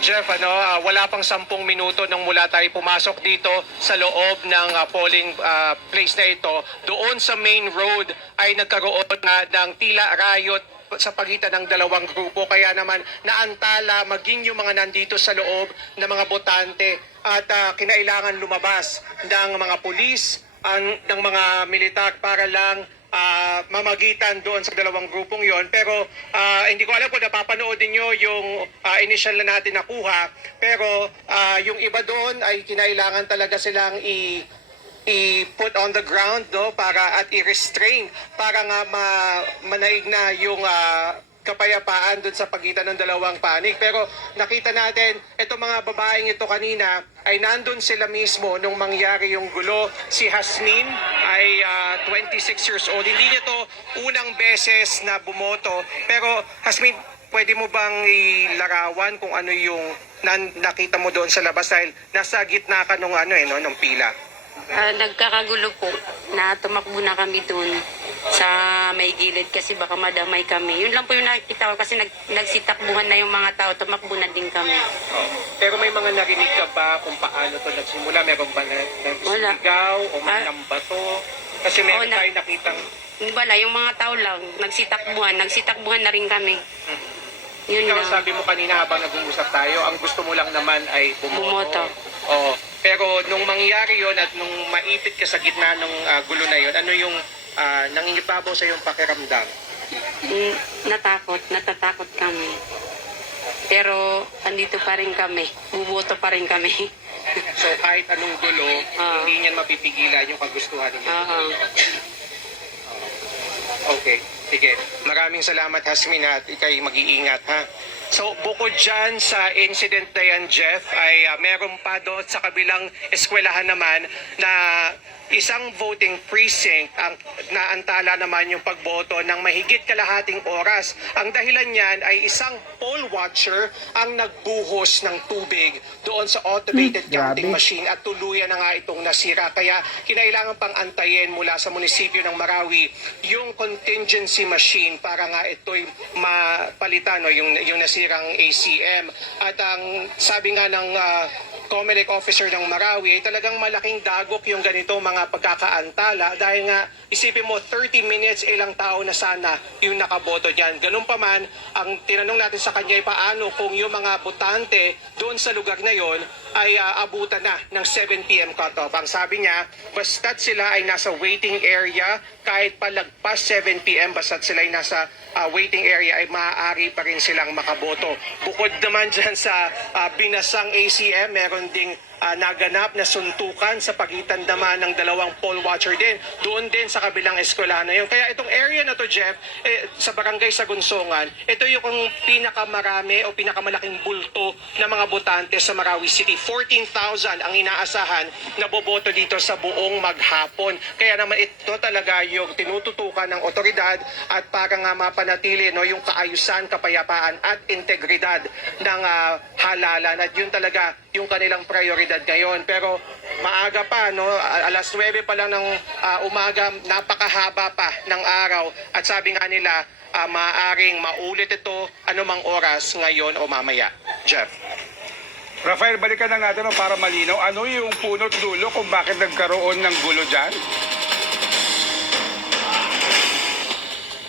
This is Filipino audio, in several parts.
Jeff, wala pang 10 minuto nang mula tayo pumasok dito sa loob ng polling place na ito. Doon sa main road ay nagkaroon ng tila riot sa pagitan ng dalawang grupo. Kaya naman naantala maging yung mga nandito sa loob ng mga botante at kinailangan lumabas ng mga pulis, ng mga militar para lang mamagitan doon sa dalawang grupong yon. Pero hindi ko alam kung napapanood niyo yung initial na natin nakuha, pero yung iba doon ay kinailangan talaga silang i-put on the ground, no, para at i-restrain para nga manaig na yung kapayapaan doon sa pagitan ng dalawang panig. Pero nakita natin, itong mga babaeng ito kanina ay nandun sila mismo nung mangyari yung gulo. Si Hasmin ay 26 years old. Hindi niya to unang beses na bumoto. Pero Hasmin, pwede mo bang ilarawan kung ano yung nakita mo doon sa labas dahil nasa gitna ka nung nung pila? Nagkakagulo po na tumakbo na kami doon sa may gilid kasi baka madamay kami. Yun lang po yung nakikita ko kasi nagsitakbuhan na yung mga tao, tumakbo na din kami. Pero may mga narinig ka ba kung paano to nagsimula? Meron ba nagsigaw o may nambato? Kasi meron tayo nakitang... Wala, yung mga tao lang, nagsitakbuhan na rin kami. Yun Ikaw, lang. sabi mo kanina habang nag-uusap tayo, ang gusto mo lang naman ay bumoto. Oo. Pero nung mangyari yon at nung maipit ka sa gitna ng gulo na yon, ano yung nangingibabaw sa iyong pakiramdam? Natatakot kami. Pero andito pa rin kami, buboto pa rin kami. So kahit anong gulo, hindi niyan mapipigilan yung kagustuhan ninyo. Okay, sige. Maraming salamat, Hasmin, at ikay mag-iingat, ha? So, bukod dyan sa incident na yan, Jeff, ay meron pa doon sa kabilang eskwelahan naman na isang voting precinct ang naantala naman yung pagboto ng mahigit kalahating oras. Ang dahilan niyan ay isang poll watcher ang nagbuhos ng tubig doon sa automated counting machine at tuluyan na nga itong nasira. Kaya kinailangan pang antayin mula sa munisipyo ng Marawi yung contingency machine para nga ito'y mapalitan, no, yung nasirang ACM. At ang sabi nga ng COMELEC officer ng Marawi ay talagang malaking dagok yung ganito mga pagkakaantala dahil nga isipin mo 30 minutes ilang tao na sana yung nakaboto dyan. Ganun pa man, ang tinanong natin sa kanya ay paano kung yung mga botante doon sa lugar na yon ay abutan na ng 7 p.m. cutoff. Ang sabi niya, basta't sila ay nasa waiting area, kahit palagpas 7 p.m. basta't sila ay nasa waiting area ay maaari pa rin silang makaboto. Bukod naman dyan sa binasang ACM, meron ding naganap na suntukan sa pagitan naman ng dalawang poll watcher din. Doon din sa kabilang eskwelahan na yun. Kaya itong area na to, Jeff, sa barangay Sagunsongan, ito yung pinakamarami o pinakamalaking bulto ng mga botante sa Marawi City. 14,000 ang inaasahan na boboto dito sa buong maghapon. Kaya naman ito talaga yung tinututukan ng otoridad at para nga mapanatili, no, yung kaayusan, kapayapaan at integridad ng halalan. At yun talaga yung kanilang prioridad ngayon. Pero maaga pa, no, alas 9 pa lang ng umaga, napakahaba pa ng araw. At sabi nga nila, maaaring maulit ito anumang oras ngayon o mamaya. Jeff. Rafael, balikan na natin para malinaw. Ano yung punot dulo kung bakit nagkaroon ng gulo dyan?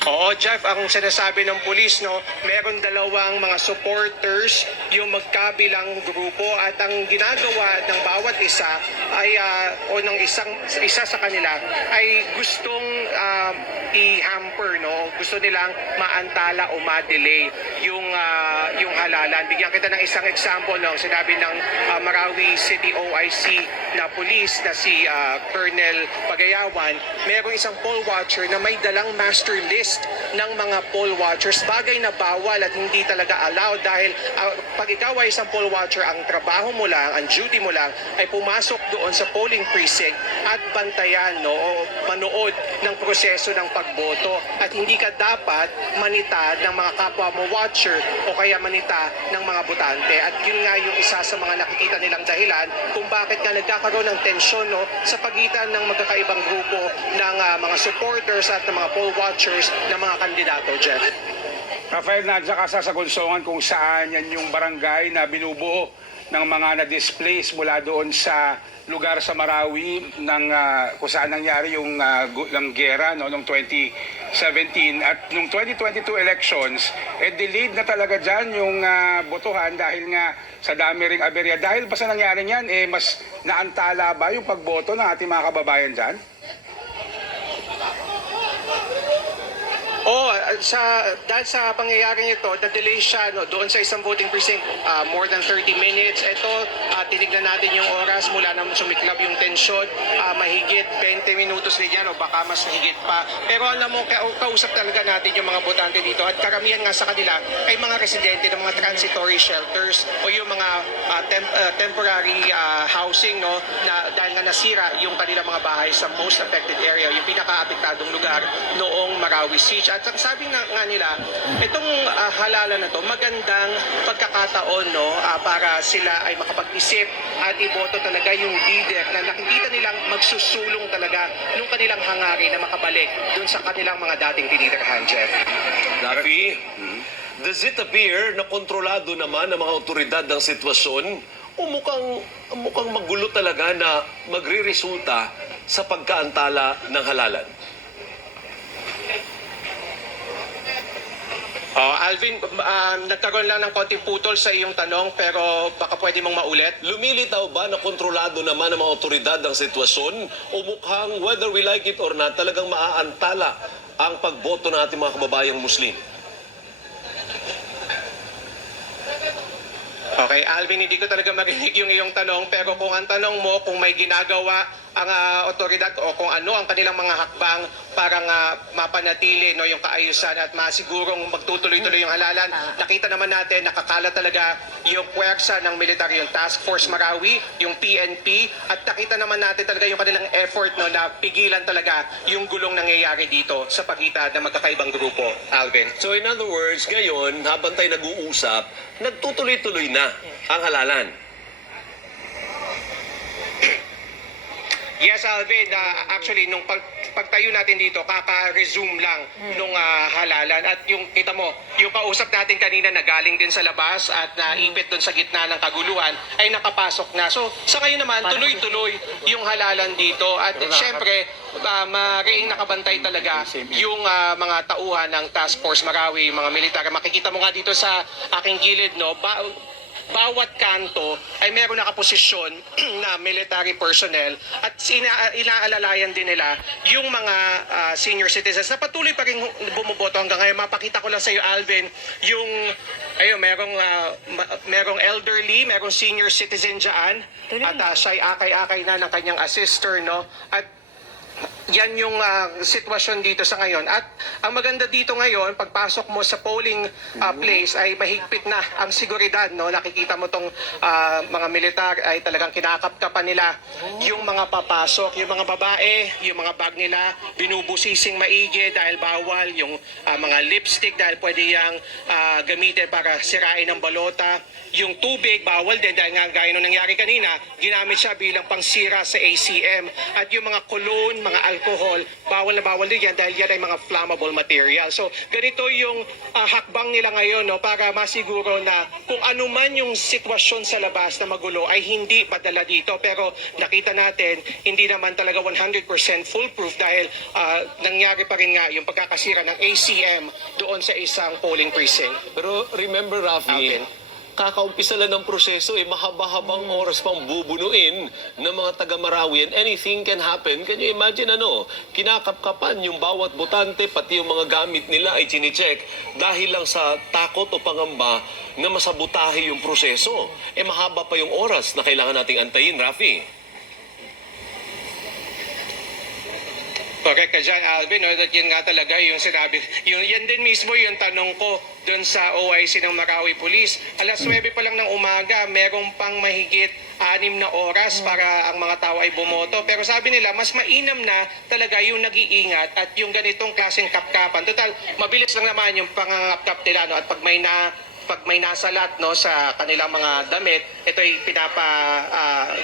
Oo, Jeff, ang sinasabi ng pulis, no, meron dalawang mga supporters yung magkabilang grupo at ang ginagawa ng bawat isa ay o ng isa sa kanila ay gustong i-hamper, no, gusto nilang maantala o ma-delay yung halalan. Bigyan kita ng isang example, no, sinabi ng Marawi City OIC na pulis na si Colonel Pagayawan, merong isang poll watcher na may dalang master list ng mga poll watchers, bagay na bawal at hindi talaga allowed dahil pag ikaw ay isang poll watcher, ang trabaho mo lang, ang duty mo lang ay pumasok doon sa polling precinct at bantayan, no, o manood ng proseso ng pagboto at hindi ka dapat manita ng mga kapwa mo watcher o kaya manita ng mga botante. At yun nga yung isa sa mga nakikita nilang dahilan kung bakit nga nagkakaroon ng tensyon, no, sa pagitan ng magkakaibang grupo ng mga supporters at ng mga poll watchers ng mga kandidato, Jeff. Rafael, nandiyan ka sa Sagunsongan kung saan yan yung barangay na binubuo ng mga na-displace mula doon sa lugar sa Marawi ng kung saan nangyari yung ng gera no noong 2017 at nung 2022 elections delayed na talaga diyan yung botohan dahil nga sa dami ring aberya. Dahil ba sa nangyari niyan mas naantala ba yung pagboto ng ating mga kababayan diyan? Dahil sa pangyayaring ito, na-delay siya doon sa isang voting precinct more than 30 minutes. Ito, tinignan natin yung oras mula nang sumiklab yung tensyon. Mahigit 20 minutos din yan o baka mas higit pa. Pero alam mo, kausap talaga natin yung mga botante dito at karamihan nga sa kanila ay mga residente ng mga transitory shelters o yung mga temporary housing na dahil nga nasira yung kanilang mga bahay sa most affected area, yung pinaka-apektadong lugar noong Marawi Siege. At sabi nga nila, itong halalan na to, magandang pagkakataon para sila ay makapag-isip at iboto talaga yung leader na nakikita nilang magsusulong talaga nung kanilang hangarin na makabalik dun sa kanilang mga dating tinitirhan, Jeff. Rafi, does it appear na kontrolado naman ng mga otoridad ng sitwasyon o mukhang magulo talaga na magre-resulta sa pagkaantala ng halalan? Alvin, nagkaroon lang ng konting putol sa iyong tanong pero baka pwede mong maulit. Lumilitaw ba na kontrolado naman ng mga otoridad ng sitwasyon o mukhang whether we like it or not talagang maaantala ang pagboto ng ating mga kababayang Muslim? Okay, Alvin, hindi ko talaga marinig yung iyong tanong pero kung ang tanong mo kung may ginagawa ang otoridad o kung ano ang kanilang mga hakbang para mapanatili yung kaayusan at masigurong magtutuloy-tuloy yung halalan. Nakita naman natin nakakala talaga yung puwersa ng military, yung Task Force Marawi, yung PNP at nakita naman natin talaga yung kanilang effort na pigilan talaga yung gulong nangyayari dito sa pagitan ng magkakaibang grupo, Alvin. So in other words, ngayon, habang tayo nag-uusap, nagtutuloy-tuloy na ang halalan. Yes, Alvin. Actually, nung pagtayo natin dito, kaka-resume lang nung halalan. At yung, kita mo, yung kausap natin kanina na galing din sa labas at naipit dun sa gitna ng kaguluhan, ay nakapasok na. So, sa ngayon naman, tuloy-tuloy yung halalan dito. At syempre, mariing nakabantay talaga yung mga tauhan ng Task Force Marawi, yung mga militar. Makikita mo nga dito sa aking gilid, bawat kanto ay meron nakaposisyon na military personnel at inaalalayan din nila yung mga senior citizens na patuloy pa rin bumuboto hanggang ngayon. Mapakita ko lang sa iyo, Alvin, yung merong elderly, merong senior citizen dyan at siya'y akay-akay na ng kanyang assister, at yan yung sitwasyon dito sa ngayon. At ang maganda dito ngayon, pagpasok mo sa polling place ay mahigpit na ang seguridad. Nakikita mo tong mga militar ay talagang kinakapkapan nila yung mga papasok. Yung mga babae, yung mga bag nila, binubusising maigi dahil bawal. Yung mga lipstick dahil pwede yang gamitin para sirain ng balota. Yung tubig, bawal din dahil nga gaya nung nangyari kanina, ginamit siya bilang pangsira sa ACM. At yung mga cologne, mga alcohol, bawal na bawal din yan dahil yan ay mga flammable material. So, ganito yung hakbang nila ngayon para masiguro na kung ano man yung sitwasyon sa labas na magulo ay hindi padala dito. Pero nakita natin, hindi naman talaga 100% foolproof dahil nangyari pa rin nga yung pagkakasira ng ACM doon sa isang polling precinct. Pero remember, Rafi, Alvin, kakaumpisa lang ng proseso, mahaba-habang oras pang bubunuin ng mga taga-Marawi and anything can happen. Can you imagine kinakapkapan yung bawat botante, pati yung mga gamit nila ay chine-check dahil lang sa takot o pangamba na masabutahe yung proseso. Mahaba pa yung oras na kailangan nating antayin, Rafi. correct ka dyan, Alvin. At yun nga talaga yung sinabi. Yan din mismo yung tanong ko doon sa OIC ng Marawi Police. Alas 9 pa lang ng umaga, merong pang mahigit 6 na oras para ang mga tao ay bumoto. Pero sabi nila, mas mainam na talaga yung nag-iingat at yung ganitong klaseng kapkapan. Total, mabilis lang naman yung pangangapkap nila. At pag pag may nasalat no sa kanilang mga damit, ito ay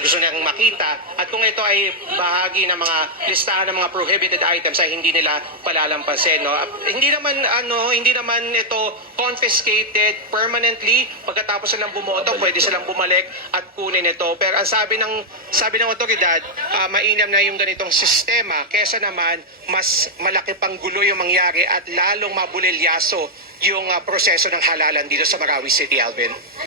gusto nilang makita, at kung ito ay bahagi ng mga listahan ng mga prohibited items ay hindi nila palalampasin, no. Hindi naman ito confiscated permanently. Pagkatapos silang bumoto, pwede silang bumalik at kunin ito. Pero ang sabi ng otoridad, mainam na yung ganitong sistema kesa naman mas malaki pang gulo yung mangyari at lalong mabulilyaso yung proseso ng halalan dito sa Marawi City, Alvin.